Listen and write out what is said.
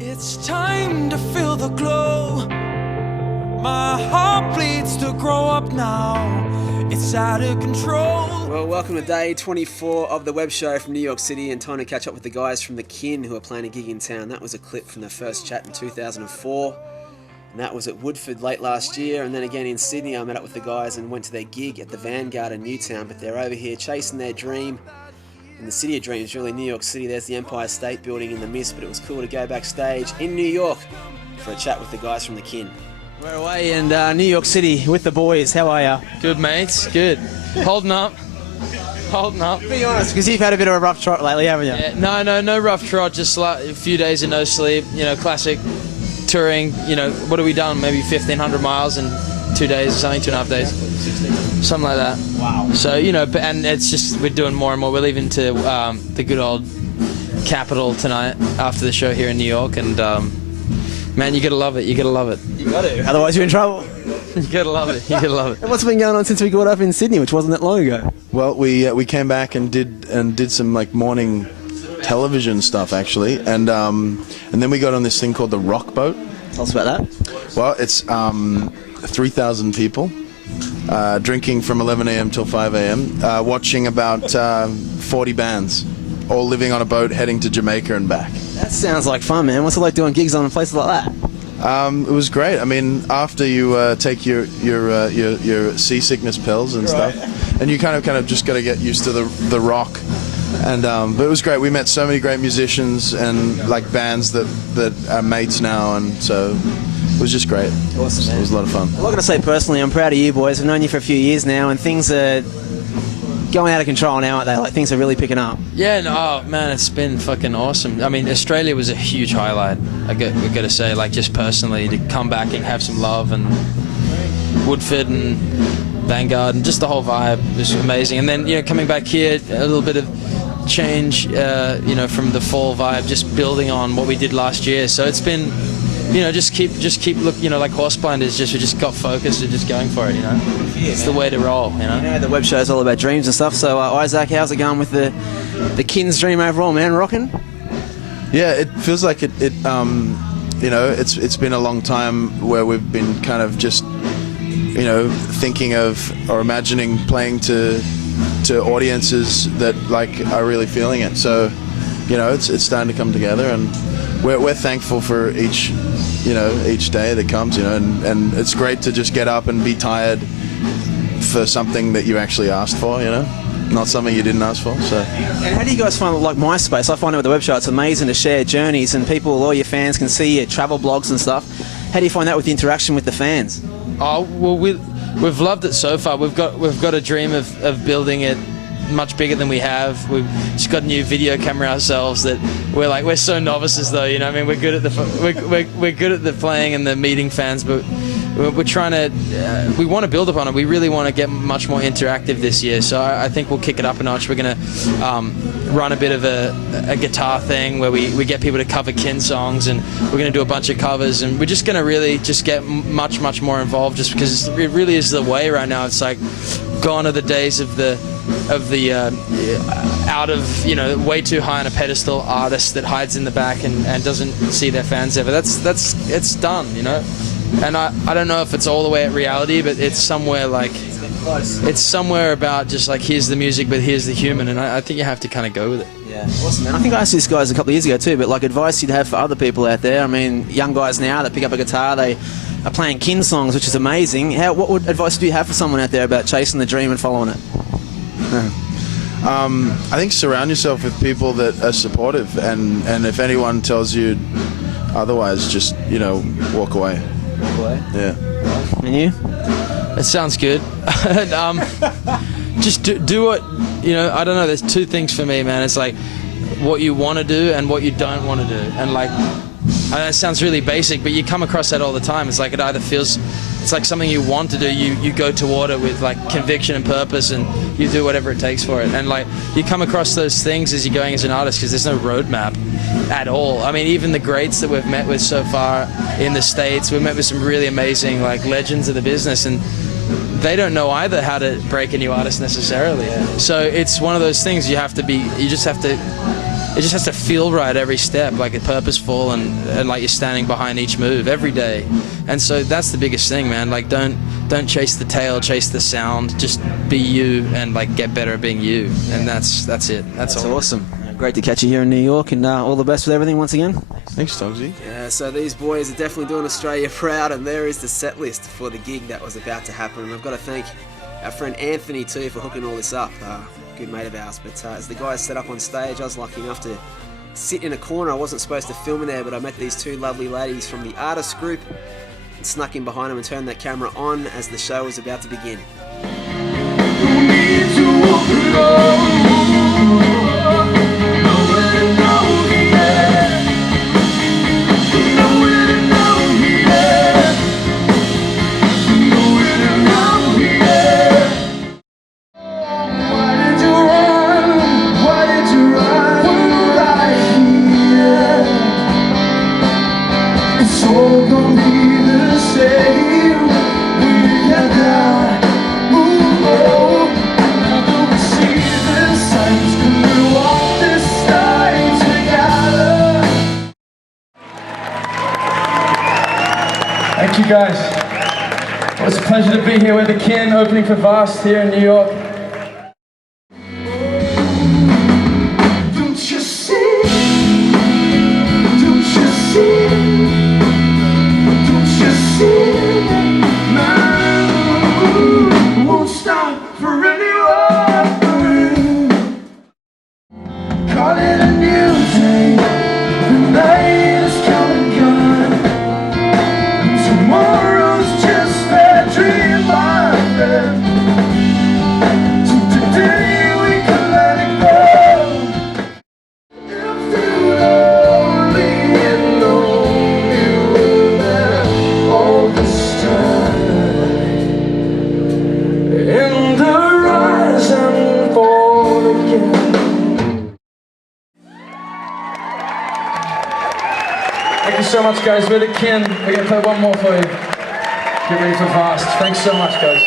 It's time to feel the glow. My heart bleeds to grow up now. It's out of control. Well, welcome to day 24 of the Web Show from New York City, and time to catch up with the guys from The Kin who are playing a gig in town. That was a clip from their first chat in 2004, and that was at Woodford late last year. And then again in Sydney, I met up with the guys and went to their gig at the Vanguard in Newtown, but they're over here chasing their dream in the city of dreams, really, New York City. There's the Empire State Building in the mist, but it was cool to go backstage in New York for a chat with the guys from The Kin. We're away in New York City with the boys. How are you? Good, mates. Good. Holding up. Holding up. Be honest, because you've had a bit of a rough trot lately, haven't you? Yeah, no rough trot. Just like a few days of no sleep. You know, classic touring. You know, what have we done? Maybe 1,500 miles in 2 days or something, 2.5 days, something like that. Wow. So and it's just we're doing more and more. We're leaving to the good old capital tonight after the show here in New York, and man, you gotta love it. You gotta love it. You got to. Otherwise, you're in trouble. You gotta love it. You gotta love it. And what's been going on since we got up in Sydney, which wasn't that long ago? Well, we came back and did some like morning television stuff actually, and then we got on this thing called the Rock Boat. Tell us about that. Well, it's 3,000 people drinking from 11 a.m. till 5 a.m. Watching about 40 bands, all living on a boat heading to Jamaica and back. That sounds like fun, man. What's it like doing gigs on places like that? It was great. I mean, after you take your seasickness pills and stuff, and you kind of just got to get used to the rock. And but it was great. We met so many great musicians and like bands that are mates now, and so it was just great. Awesome, man. It was a lot of fun. Well, I've got to say personally, I'm proud of you boys. I've known you for a few years now, and things are going out of control now, aren't they? Like, things are really picking up. Yeah, no, man, it's been fucking awesome. I mean, Australia was a huge highlight. I got to say, like, just personally, to come back and have some love, and Woodford and Vanguard and just the whole vibe was amazing. And then, coming back here, a little bit of change, from the fall vibe, just building on what we did last year. So it's been, just keep look, like Horseblind is we just got focused and just going for it, It's the way to roll, The web show is all about dreams and stuff. So Isaac, how's it going with the Kin's dream overall, man? Rocking? Yeah, it feels like it's been a long time where we've been kind of just, thinking of or imagining playing to audiences that like are really feeling it. So, it's starting to come together, and we're thankful for each day that comes, and it's great to just get up and be tired for something that you actually asked for, not something you didn't ask for. So. And how do you guys find, like, MySpace? I find it with the web show, it's amazing to share journeys, and all your fans can see your travel blogs and stuff. How do you find that with the interaction with the fans? Oh, well, we've loved it so far. We've got a dream of building it much bigger than we have. We've just got a new video camera ourselves that we're so novices though, I mean, we're good at we're good at the playing and the meeting fans, but we're trying to we want to build upon it. We really want to get much more interactive this year, so I think we'll kick it up a notch. We're going to run a bit of a guitar thing where we get people to cover Kin songs, and we're going to do a bunch of covers, and we're just going to really just get much more involved, just because it really is the way right now. It's like gone are the days of the out of way too high on a pedestal artist that hides in the back and doesn't see their fans ever. That's it's done, and I don't know if it's all the way at reality, but it's somewhere it's somewhere about just like, here's the music, but here's the human, and I think you have to kind of go with it. Yeah, awesome, man. I think I asked these guys a couple of years ago too, but like, advice you'd have for other people out there. I mean, young guys now that pick up a guitar, they are playing Kin songs, which is amazing. What advice do you have for someone out there about chasing the dream and following it? I think surround yourself with people that are supportive, and if anyone tells you otherwise, just walk away. Walk away. Yeah. And you? It sounds good. Just do what I don't know. There's two things for me, man. It's like what you want to do and what you don't want to do, and like. It sounds really basic, but you come across that all the time. It's like it either feels, it's like something you want to do, you go toward it with like conviction and purpose, and you do whatever it takes for it. And like you come across those things as you're going as an artist, because there's no roadmap at all. I mean, even the greats that we've met with so far in the States, we've met with some really amazing like legends of the business, and they don't know either how to break a new artist necessarily. So it's one of those things you just have to it just has to feel right every step, like it's purposeful and like you're standing behind each move every day. And so that's the biggest thing, man. Like don't chase the tail, chase the sound. Just be you and like get better at being you. And that's it. That's all. Awesome. Great to catch you here in New York, and all the best with everything once again. Thanks, Togsy. Yeah, so these boys are definitely doing Australia proud, and there is the set list for the gig that was about to happen. And I've got to thank our friend Anthony too for hooking all this up. Good mate of ours. But as the guys set up on stage, I was lucky enough to sit in a corner. I wasn't supposed to film in there, but I met these two lovely ladies from the artist group and snuck in behind them and turned that camera on as the show was about to begin. Thank you guys. Well, it's a pleasure to be here with the Kin, opening for Vast here in New York. Don't you see? Don't you see? Don't you see? Man, won't stop for anyone. Call it a new day. The night is coming, gone. Tomorrow's just a dream, my friend. So today we can let it go. If you only know you were there all this time. In the rise and fall again. Thank you so much, guys. We're the Kin. We're going to play one more for you. Get ready for Vast. Thanks so much, guys.